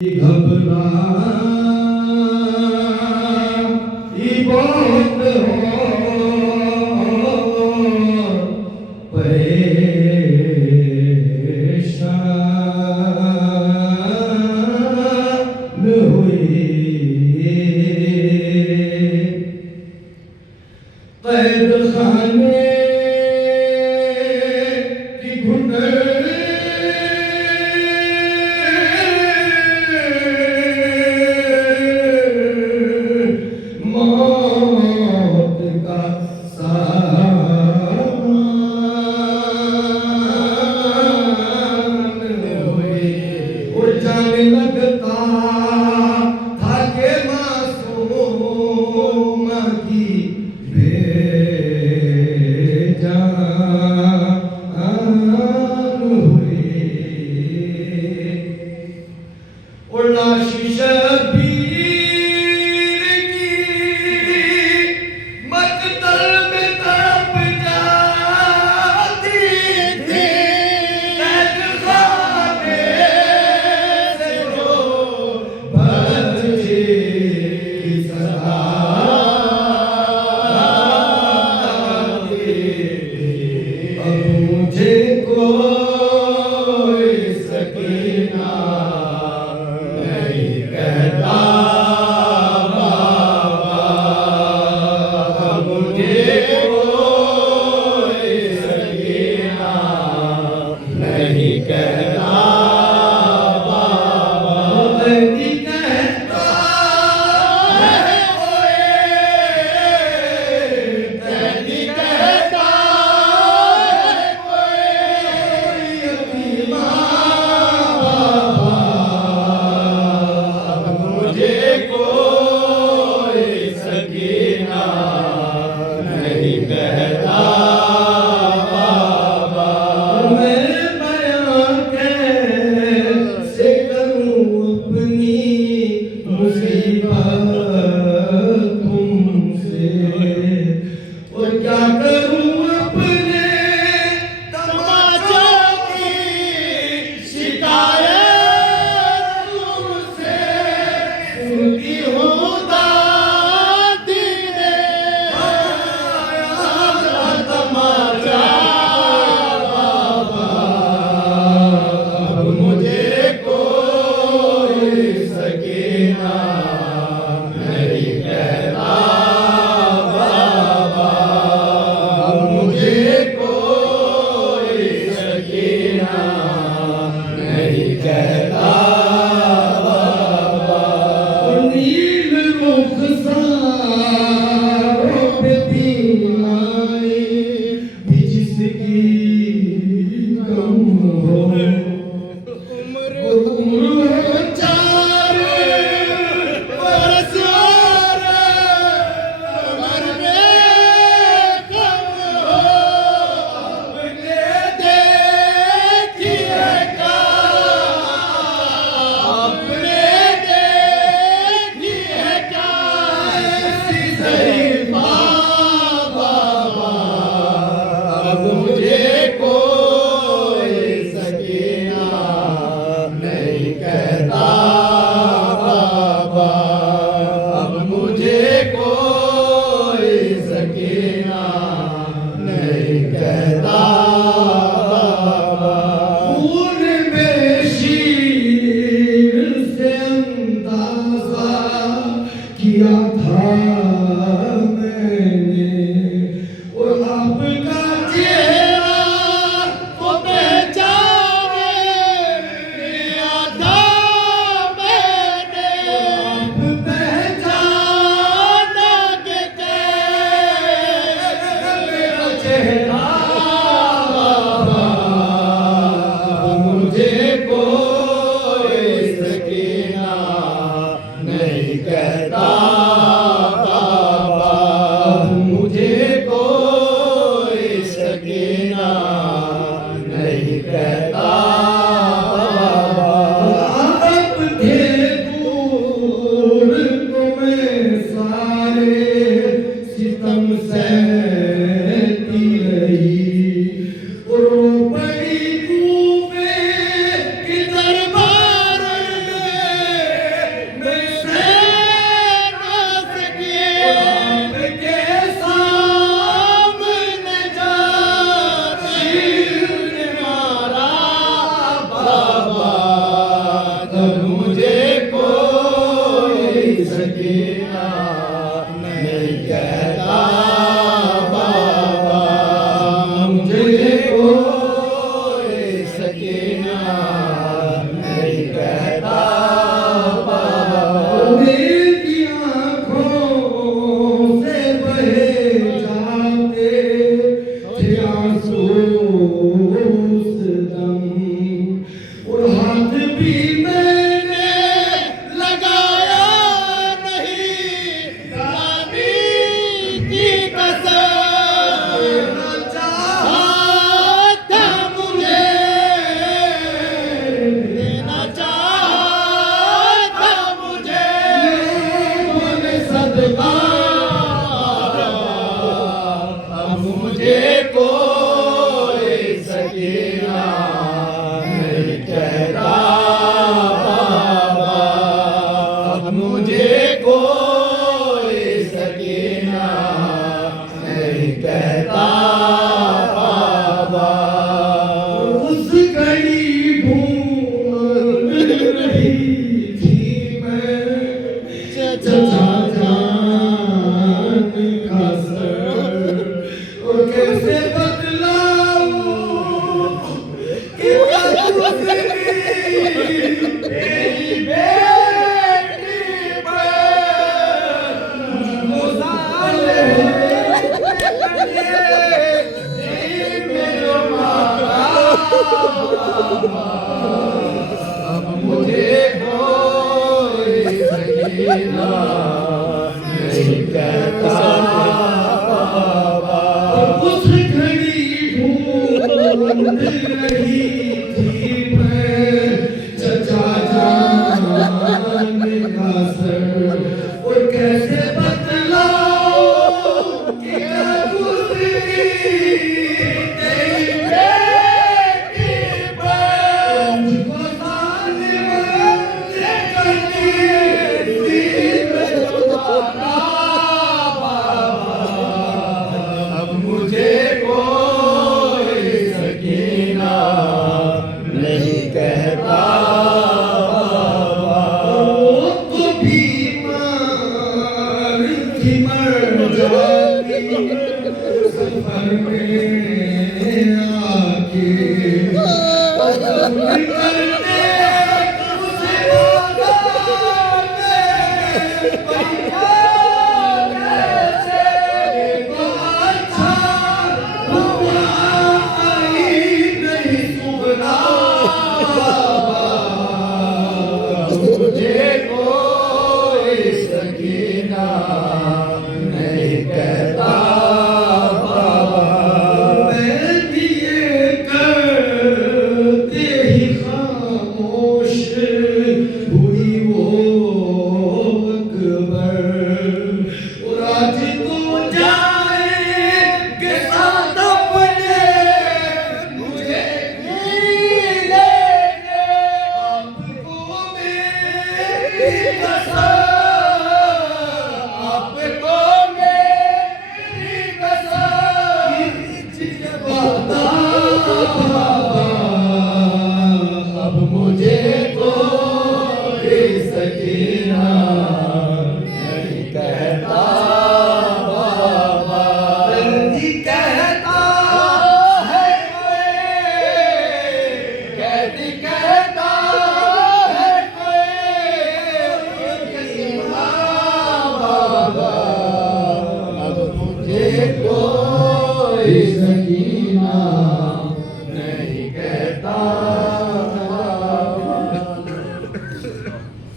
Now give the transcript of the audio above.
घबराई बहुत हो परेशान हुई कैद खाने की घुंडल मौत का सामान हुए और जाने लगता था के मासूम की बेजान हुए और लाश शबीर की मकतल में तड़प जाती थी कैद खाने से जो बच्चे की सदा अब मुझे कोई सकीना नहीं कहता बाबा, अब मुझे कोई सकीना नहीं कहता बाबा, नहीं कहता है कोई, नहीं कहता है कोई यतीमा बाबा, अब मुझे कोई सकीना नहीं कहता बाबा, मैं बयां कैसे करूं अपनी मुसीबत तुमसे, और क्या करूं अपने तमाचों की शिकायत तुमसे, सुनती हूँ दादी ने आया तमाचा बाबा, अब मुझे कोई सकीना नहीं कहता बाबा, अब मुझे कोई सकीना नहीं कहता बाबा, नील रुख सारों पे बीमारी भी जिसकी कम हो, उम्र हो 4 सकीना नहीं कहता बाबा, मुझे कोई सकीना नहीं कहता बाबा। मेरी आँखों से बहे जाते थे आंसू उस दम, और हाथ भी मैंने लगाया नहीं, दादी की कसम देना चाहा था मुझे, देना चाहा था मुझे, बोले सदका अब मुझे कोई सकीना नहीं कहता बाबा, अब मुझे कोई सकीना नहीं कहता बाबा। उस घड़ी ढूंढ रही थी मैं चचा जान का सर, और कैसे बदलाऊं कि दूसरी तेरी बेटी पर मुसाले मेरो मारा। अब मुझे कोई सकीना नहीं कहता बाबा। उस घड़ी ढूंढ रही थी मैं चचा जान का सर, और कैसे बदलाऊं कि दूसरी तेरी बेटी पर मुझको सामने करनी थी मेरो मारा बाबा। अब मुझे कोई सकीना नहीं कहता बाबा। तो बीमार थी मर जाती सफर में आके, कदम करने उसे वादा में पंखा कैसे अच्छा हुआ आई नहीं सुना बाबा। मुझे कोई सकीना नहीं कहता बाबा। मैं दिए करते ही खामोश हुई वो अकबर, और आज तू जाए के साथ अपने मुझे लेके, आपको मेरी कसम, आपको मेरी कसम बता बाबा। अब मुझे कोई सकीना नहीं कहता बाबा। नहीं कहता है कोई, कहती कहता है कोई बाबा। अब मुझे कोई सकीना